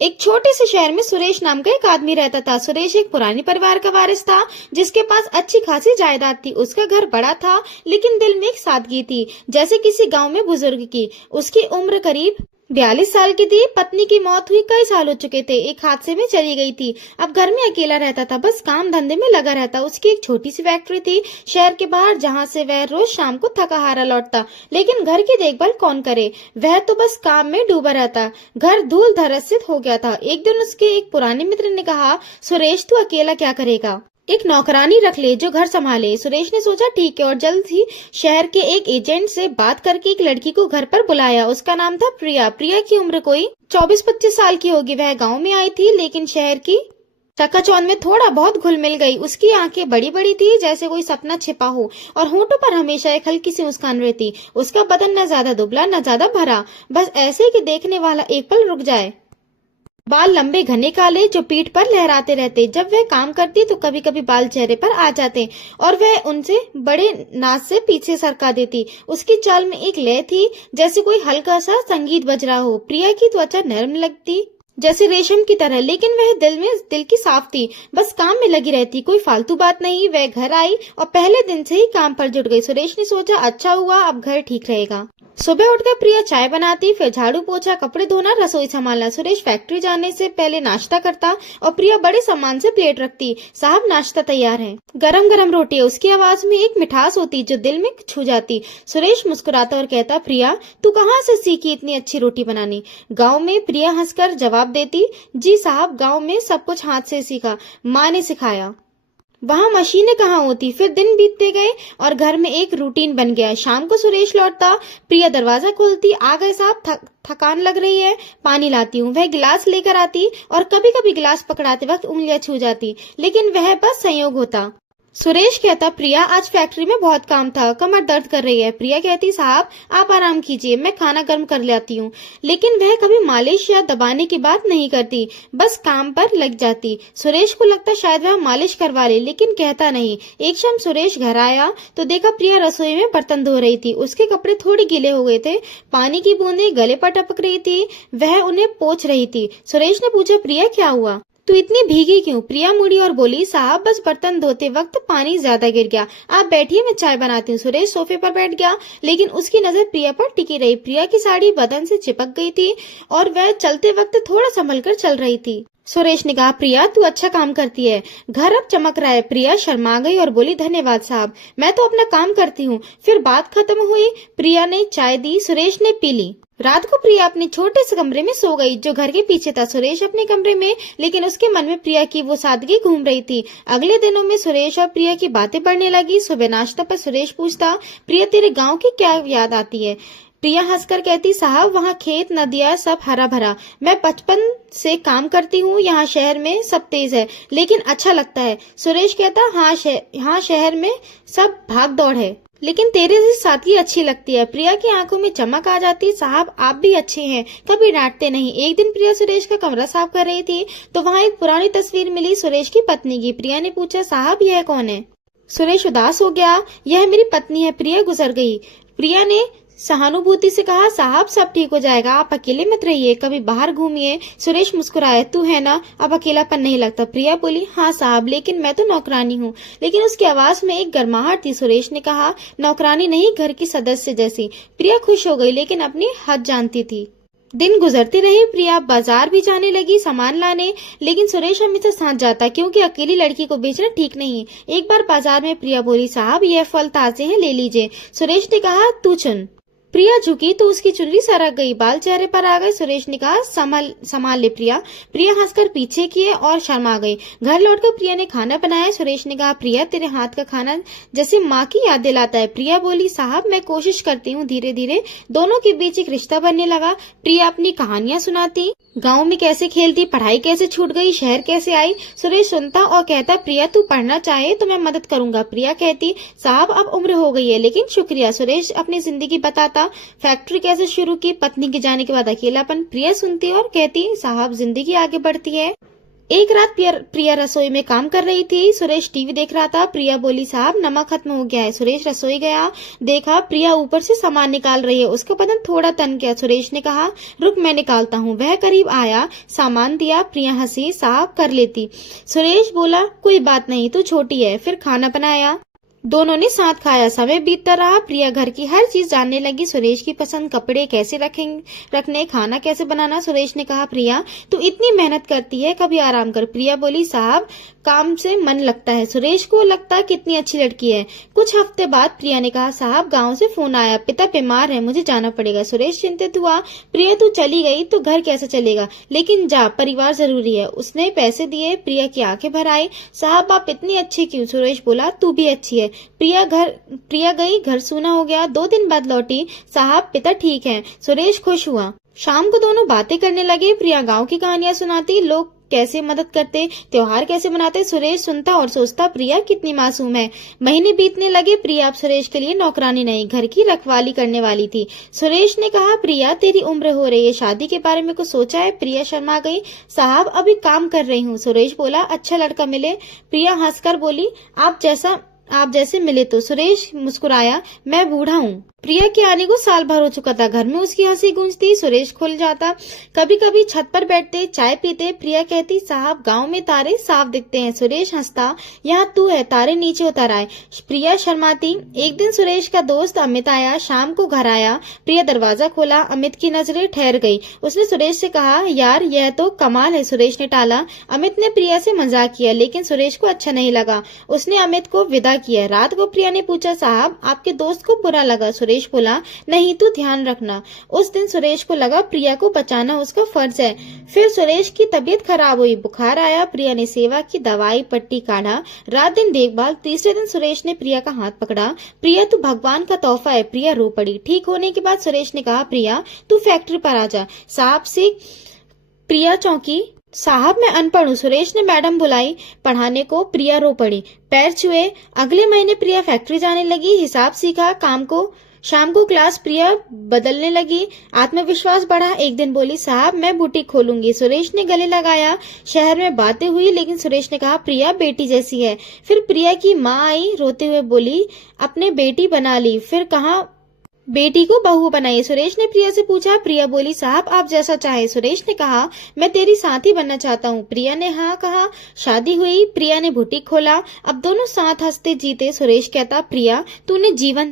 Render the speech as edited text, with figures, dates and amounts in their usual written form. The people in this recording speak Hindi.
एक छोटे से शहर में सुरेश नाम का एक आदमी रहता था। सुरेश एक पुराने परिवार का वारिस था जिसके पास अच्छी खासी जायदाद थी। उसका घर बड़ा था लेकिन दिल में एक सादगी थी, जैसे किसी गांव में बुजुर्ग की। उसकी उम्र करीब 42 साल की थी। पत्नी की मौत हुई कई साल हो चुके थे, एक हादसे में चली गई थी। अब घर में अकेला रहता था, बस काम धंधे में लगा रहता। उसकी एक छोटी सी फैक्ट्री थी शहर के बाहर, जहां से वह रोज शाम को थका हारा लौटता। लेकिन घर की देखभाल कौन करे, वह तो बस काम में डूबा रहता। घर धूल धरसित हो गया था। एक दिन उसके एक पुराने मित्र ने कहा, सुरेश तू अकेला क्या करेगा, एक नौकरानी रख ले जो घर संभाले। सुरेश ने सोचा ठीक है और जल्द ही शहर के एक एजेंट से बात करके एक लड़की को घर पर बुलाया। उसका नाम था प्रिया। प्रिया की उम्र कोई 24-25 साल की होगी। वह गांव में आई थी लेकिन शहर की चकाचौंध में थोड़ा बहुत घुल मिल गई। उसकी आंखें बड़ी बड़ी थी जैसे कोई सपना छिपा हो, और होंठों पर हमेशा एक हल्की सी मुस्कान रहती। उसका बदन न ज्यादा दुबला न ज्यादा भरा, बस ऐसे कि देखने वाला एक पल रुक जाए। बाल लंबे घने काले जो पीठ पर लहराते रहते। जब वह काम करती तो कभी कभी बाल चेहरे पर आ जाते और वह उनसे बड़े नाच से पीछे सरका देती। उसकी चाल में एक लय थी जैसे कोई हल्का सा संगीत बज रहा हो। प्रिया की त्वचा नरम लगती जैसे रेशम की तरह, लेकिन वह दिल की साफ थी, बस काम में लगी रहती, कोई फालतू बात नहीं। वह घर आई और पहले दिन से ही काम पर जुट गई। सुरेश ने सोचा अच्छा हुआ, अब घर ठीक रहेगा। सुबह उठकर प्रिया चाय बनाती, फिर झाड़ू पोछा, कपड़े धोना, रसोई संभालना। सुरेश फैक्ट्री जाने से पहले नाश्ता करता और प्रिया बड़े सम्मान से प्लेट रखती। साहब नाश्ता तैयार है। गरम गरम रोटी। उसकी आवाज में एक मिठास होती जो दिल में छू जाती। सुरेश मुस्कुराता और कहता, प्रिया तू कहाँ से सीखी इतनी अच्छी रोटी बनानी। गाँव में। प्रिया हंसकर जवाब देती, जी साहब गाँव में सब कुछ हाथ से सीखा, माँ ने सिखाया। वहां मशीनें कहाँ होती। फिर दिन बीतते गए और घर में एक रूटीन बन गया। शाम को सुरेश लौटता, प्रिया दरवाजा खोलती, आ गए साहब, थकान लग रही है, पानी लाती हूँ। वह गिलास लेकर आती और कभी कभी गिलास पकड़ाते वक्त उंगलियां छू जाती, लेकिन वह बस संयोग होता। सुरेश कहता, प्रिया आज फैक्ट्री में बहुत काम था, कमर दर्द कर रही है। प्रिया कहती, साहब आप आराम कीजिए, मैं खाना गर्म कर लाती हूँ। लेकिन वह कभी मालिश या दबाने की बात नहीं करती, बस काम पर लग जाती। सुरेश को लगता शायद वह मालिश करवा ले, लेकिन कहता नहीं। एक शाम सुरेश घर आया तो देखा प्रिया रसोई में बर्तन धो रही थी। उसके कपड़े थोड़े गीले हो गए थे, पानी की बूंदें गले पर टपक रही थी, वह उन्हें पोंछ रही थी। सुरेश ने पूछा, प्रिया क्या हुआ, तू इतनी भीगी क्यों। प्रिया मुड़ी और बोली, साहब बस बर्तन धोते वक्त पानी ज्यादा गिर गया, आप बैठिए मैं चाय बनाती हूँ। सुरेश सोफे पर बैठ गया, लेकिन उसकी नजर प्रिया पर टिकी रही। प्रिया की साड़ी बदन से चिपक गई थी और वह चलते वक्त थोड़ा संभल कर चल रही थी। सुरेश ने कहा, प्रिया तू अच्छा काम करती है, घर अब चमक रहा है। प्रिया शर्मा गई और बोली, धन्यवाद साहब, मैं तो अपना काम करती हूँ। फिर बात खत्म हुई। प्रिया ने चाय दी, सुरेश ने पी ली। रात को प्रिया अपने छोटे से कमरे में सो गई जो घर के पीछे था। सुरेश अपने कमरे में, लेकिन उसके मन में प्रिया की वो सादगी घूम रही थी। अगले दिनों में सुरेश और प्रिया की बातें बढ़ने लगी। सुबह नाश्ता पर सुरेश पूछता, प्रिया तेरे गांव की क्या याद आती है। प्रिया हंसकर कहती, साहब वहाँ खेत नदियाँ सब हरा भरा, मैं बचपन से काम करती हूँ। यहाँ शहर में सब तेज है लेकिन अच्छा लगता है। सुरेश कहता, हाँ शहर में सब भाग दौड़ है, लेकिन तेरे से सादगी अच्छी लगती है। प्रिया की आंखों में चमक आ जाती, साहब आप भी अच्छे हैं, कभी डांटते नहीं। एक दिन प्रिया सुरेश का कमरा साफ कर रही थी तो वहाँ एक पुरानी तस्वीर मिली सुरेश की पत्नी की। प्रिया ने पूछा, साहब यह कौन है। सुरेश उदास हो गया, यह मेरी पत्नी है, प्रिया गुजर गई। प्रिया ने सहानुभूति से कहा, साहब सब ठीक हो जाएगा, आप अकेले मत रहिए, कभी बाहर घूमिए। सुरेश मुस्कुराया, तू है ना, अब अकेलापन नहीं लगता। प्रिया बोली, हाँ साहब, लेकिन मैं तो नौकरानी हूँ। लेकिन उसकी आवाज में एक गर्माहट थी। सुरेश ने कहा, नौकरानी नहीं, घर की सदस्य जैसी। प्रिया खुश हो गई, लेकिन अपनी हद जानती थी। दिन गुजरते रहे। प्रिया बाजार भी जाने लगी सामान लाने, लेकिन सुरेश हमेशा साथ जाता क्योंकि अकेली लड़की को बेचना ठीक नहीं। एक बार बाजार में प्रिया बोली, साहब यह फल ताजे हैं, ले लीजिए। सुरेश ने कहा, तू चुन। प्रिया झुकी तो उसकी चुनरी सरक गई, बाल चेहरे पर आ गए। सुरेश ने कहा, संभाल ले प्रिया। प्रिया हंसकर पीछे किए और शर्मा गई। घर लौटकर प्रिया ने खाना बनाया। सुरेश ने कहा, प्रिया तेरे हाथ का खाना जैसे माँ की याद दिलाता है। प्रिया बोली, साहब मैं कोशिश करती हूँ। धीरे धीरे दोनों के बीच एक रिश्ता बनने लगा। प्रिया अपनी कहानियां सुनाती, गाँव में कैसे खेलती, पढ़ाई कैसे छूट गई, शहर कैसे आई। सुरेश सुनता और कहता, प्रिया तू पढ़ना चाहे तो मैं मदद करूंगा। प्रिया कहती, साहब अब उम्र हो गई है, लेकिन शुक्रिया। सुरेश अपनी जिंदगी बताता, फैक्ट्री कैसे शुरू की, पत्नी के जाने के बाद अकेलापन। प्रिया सुनती और कहती, साहब जिंदगी आगे बढ़ती है, एक रात प्रिया रसोई में काम कर रही थी। सुरेश टीवी देख रहा था। प्रिया बोली, साहब नमक खत्म हो गया है। सुरेश रसोई गया, देखा प्रिया ऊपर से सामान निकाल रही है। उसका बदन थोड़ा तन गया। सुरेश ने कहा, रुक मैं निकालता हूँ। वह करीब आया, सामान दिया। प्रिया हंसी, साहब कर लेती। सुरेश बोला, कोई बात नहीं, तू छोटी है। फिर खाना बनाया, दोनों ने साथ खाया। समय बीतता रहा। प्रिया घर की हर चीज जानने लगी। सुरेश की पसंद, कपड़े कैसे रखने, खाना कैसे बनाना। सुरेश ने कहा, प्रिया तू इतनी मेहनत करती है, कभी आराम कर। प्रिया बोली, साहब काम से मन लगता है। सुरेश को लगता कितनी अच्छी लड़की है। कुछ हफ्ते बाद प्रिया ने कहा, साहब गांव से फोन आया, पिता बीमार है, मुझे जाना पड़ेगा। सुरेश चिंतित हुआ। प्रिया तू चली गई तो घर कैसे चलेगा? लेकिन जा, परिवार जरूरी है। उसने पैसे दिए। प्रिया की आंखें भर आई। साहब आप इतनी अच्छी क्यों? सुरेश बोला, तू भी अच्छी है। प्रिया गई, घर सूना हो गया। 2 दिन बाद लौटी, साहब पिता ठीक है। सुरेश खुश हुआ। शाम को दोनों बातें करने लगे। प्रिया गांव की कहानियां सुनाती, लोग कैसे मदद करते, त्योहार कैसे मनाते। सुरेश सुनता और सोचता, प्रिया कितनी मासूम है। महीने बीतने लगे। प्रिया अब सुरेश के लिए नौकरानी नहीं, घर की रखवाली करने वाली थी। सुरेश ने कहा, प्रिया तेरी उम्र हो रही है, शादी के बारे में कुछ सोचा है? प्रिया शर्मा गई। साहब अभी काम कर रही हूँ। सुरेश बोला, अच्छा लड़का मिले? प्रिया हंसकर बोली, आप जैसे मिले तो। सुरेश मुस्कुराया, मैं बूढ़ा हूँ। प्रिया के आने को साल भर हो चुका था। घर में उसकी हंसी गूंजती। सुरेश खुल जाता। कभी कभी छत पर बैठते, चाय पीते। प्रिया कहती, साहब गांव में तारे साफ दिखते हैं। सुरेश हंसता, यहाँ तू है, तारे नीचे उतर आए। प्रिया शर्माती। एक दिन सुरेश का दोस्त अमित आया। शाम को घर आया। प्रिया दरवाजा खोला। अमित की नजरें ठहर गई। उसने सुरेश से कहा, यार यह तो कमाल है। सुरेश ने टाला। अमित ने प्रिया से मजाक किया, लेकिन सुरेश को अच्छा नहीं लगा। उसने अमित को विदा किया। रात को प्रिया ने पूछा, साहब आपके दोस्त को बुरा लगा? सुरेश बोला, नहीं, तू ध्यान रखना। उस दिन सुरेश को लगा प्रिया को बचाना उसका फर्ज है। फिर सुरेश की तबीयत खराब हुई, बुखार आया। प्रिया ने सेवा की, दवाई पट्टी काढ़ा, रात दिन देखभाल। तीसरे दिन सुरेश ने प्रिया का हाथ पकड़ा। प्रिया तू भगवान का तोहफा है। प्रिया रो पड़ी। ठीक होने के बाद सुरेश ने कहा, प्रिया तू फैक्ट्री पर आ जा। साहब से प्रिया चौंकी। साहब मैं अनपढ़ हूँ। सुरेश ने मैडम बुलाई पढ़ाने को। प्रिया रो पड़ी, पैर छुए। अगले महीने प्रिया फैक्ट्री जाने लगी, हिसाब सीखा। शाम को क्लास प्रिया बदलने लगी, आत्मविश्वास बढ़ा। एक दिन बोली, साहब मैं बुटीक खोलूंगी। सुरेश ने गले लगाया। शहर में बातें हुई, लेकिन सुरेश ने कहा, प्रिया बेटी जैसी है। फिर प्रिया की माँ आई, रोते हुए बोली, अपने बेटी बना ली। फिर कहा, बेटी को बहू बनाई। सुरेश ने प्रिया से पूछा। प्रिया बोली, साहब आप जैसा चाहे। सुरेश ने कहा, मैं तेरी साथी बनना चाहता हूँ। प्रिया ने हाँ कहा। शादी हुई। प्रिया ने बुटीक खोला। अब दोनों साथ हंसते जीते। सुरेश कहता, प्रिया तूने जीवन